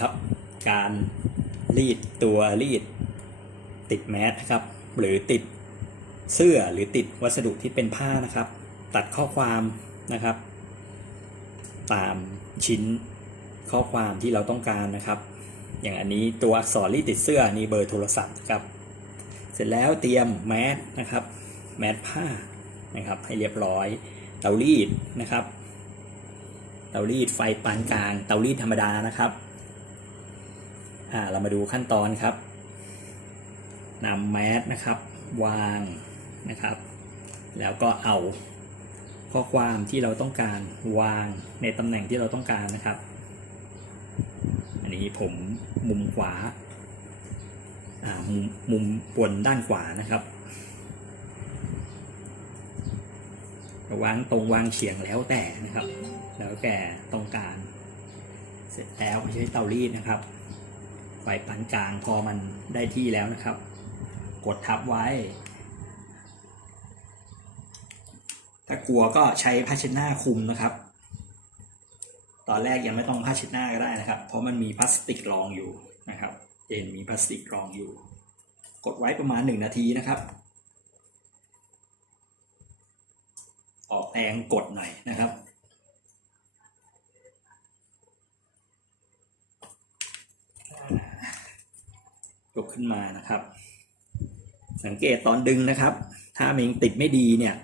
ครับ การรีดตัวรีด ติดแมสครับ หรือติดเสื้อหรือติดวัสดุที่เป็นผ้านะครับ ตัดข้อความนะครับ ตามชิ้นข้อความที่เราต้องการนะครับ อย่างอันนี้ตัวอักษรรีดติดเสื้อนี่เบอร์โทรศัพท์ครับ เสร็จแล้วเตรียมแมสนะครับแมสผ้านะครับให้เรียบร้อยเตารีดนะครับเตารีดไฟปานกลางเตารีดธรรมดานะครับ อ่าเรามาดูขั้นตอนครับนำแมสนะครับ วางนะครับ แล้วก็เอาข้อความที่เราต้องการวางในตำแหน่งที่เราต้องการนะครับ อันนี้ผมมุมขวาอ่ามุมมุมบนด้านขวานะครับวางตรงวางเฉียงแล้วแต่นะครับ แล้วแต่ต้องการ เสร็จแล้วใช้เตารีดนะครับ ไฟปานกลางพอมันได้ที่แล้วนะครับ กดทับไว้ ถ้ากลัวก็ใช้ผ้าเช็ดหน้าคุมนะครับ ตอนแรกยังไม่ต้องผ้าเช็ดหน้าก็ได้นะครับ เพราะมันมีพลาสติกรองอยู่นะครับเห็นมีพลาสติกรองอยู่ กดไว้ประมาณหนึ่งนาทีนะครับ ออกแรงกดหน่อยนะครับ ยกขึ้นมานะครับ สังเกตตอนดึงนะครับ ถ้ามันยังติดไม่ดีเนี่ย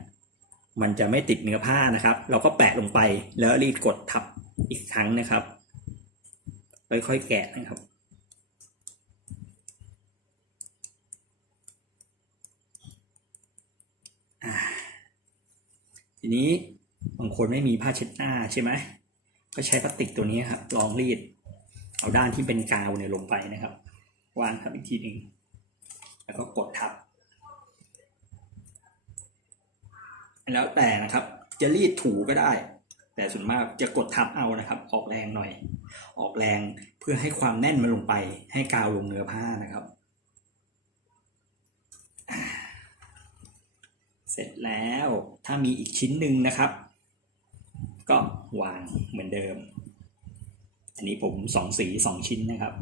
มันจะไม่ติดเนื้อผ้านะครับ เราก็แปะลงไปแล้วรีดกดทับอีกครั้งนะครับค่อยๆแกะนะครับทีนี้บางคนไม่มีผ้าเช็ดหน้าใช่ไหมก็ใช้พลาสติกตัวนี้ครับลองรีด เอาด้านที่เป็นกาวเนี่ยลงไปนะครับ วางทับอีกทีหนึ่งแล้วก็กดทับ แล้วแต่นะครับจะรีดถูก็ได้ แต่ส่วนมากจะกดทับเอานะครับ ออกแรงหน่อย ออกแรงเพื่อให้ความแน่นมันลงไป ให้กาวลงเนื้อผ้านะครับ เสร็จแล้วถ้ามีอีกชิ้นหนึ่งนะครับ ก็วางเหมือนเดิม อันนี้ผมสองสีสองชิ้นนะครับ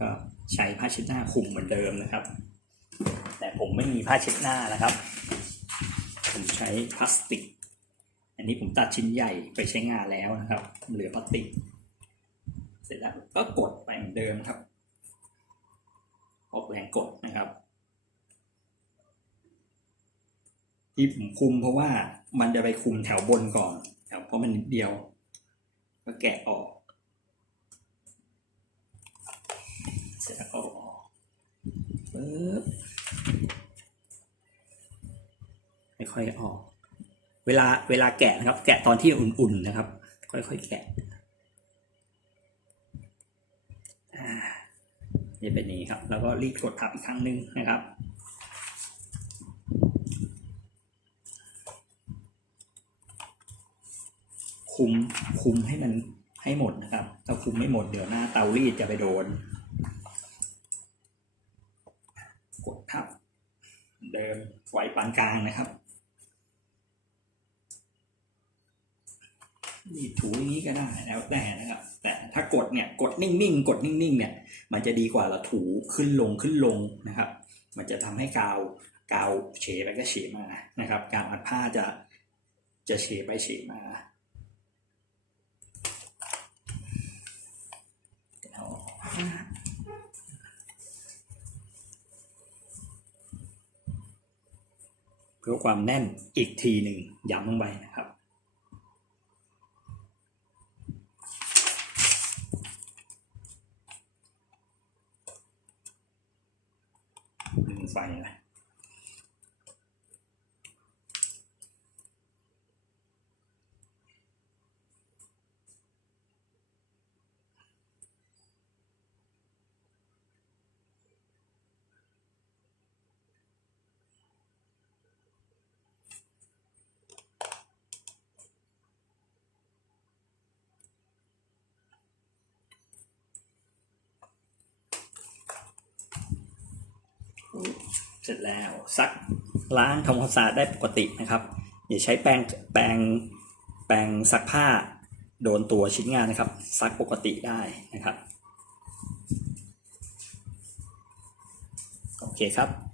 ก็ใช้ผ้าเช็ดหน้าคลุมเหมือนเดิมนะครับ แต่ผมไม่มีผ้าเช็ดหน้านะครับ ผมใช้พลาสติก อันนี้ผมตัดชิ้นใหญ่ไปใช้งานแล้วนะครับ เหลือพลาสติก เสร็จแล้วก็กดไปเหมือนเดิมครับ ออกแรงกดนะครับ ที่ผมคุมเพราะว่ามันจะไปคุมแถวบนก่อนครับเพราะมันนิดเดียว ก็แกะออก เสร็จแล้วก็ออกปึ๊บค่อยๆออก เวลาเวลาแกะนะครับ แกะตอนที่อุ่นๆนะครับ ค่อยๆแกะอ่าจะเป็นนี้ครับ แล้วก็รีดกดทับอีกครั้งหนึ่งนะครับคุมคุมให้มันให้หมดนะครับ ถ้าคุมไม่หมดเดี๋ยวหน้าเตารีดจะไปโดน กดทับ เดิมไฟปานกลางนะครับนี่ถูอย่างนี้ก็ได้แล้วแต่นะครับ แต่ถ้ากดเนี่ยกดนิ่งๆ กดนิ่งๆเนี่ย มันจะดีกว่าเราถูขึ้นลงขึ้นลงนะครับ มันจะทำให้กาวกาวเฉไปก็เฉมานะครับ การอัดผ้าจะจะเฉไปเฉมาเอา พื่อความแน่นอีกทีหนึ่งย้ำลงไปนะครับดึงไฟนะ เสร็จแล้วซักล้างทำความสะอาดได้ปกตินะครับ อย่าใช้แปรงแปรงแปรงซักผ้าโดนตัวชิ้นงานนะครับ ซักปกติได้นะครับ โอเคครับ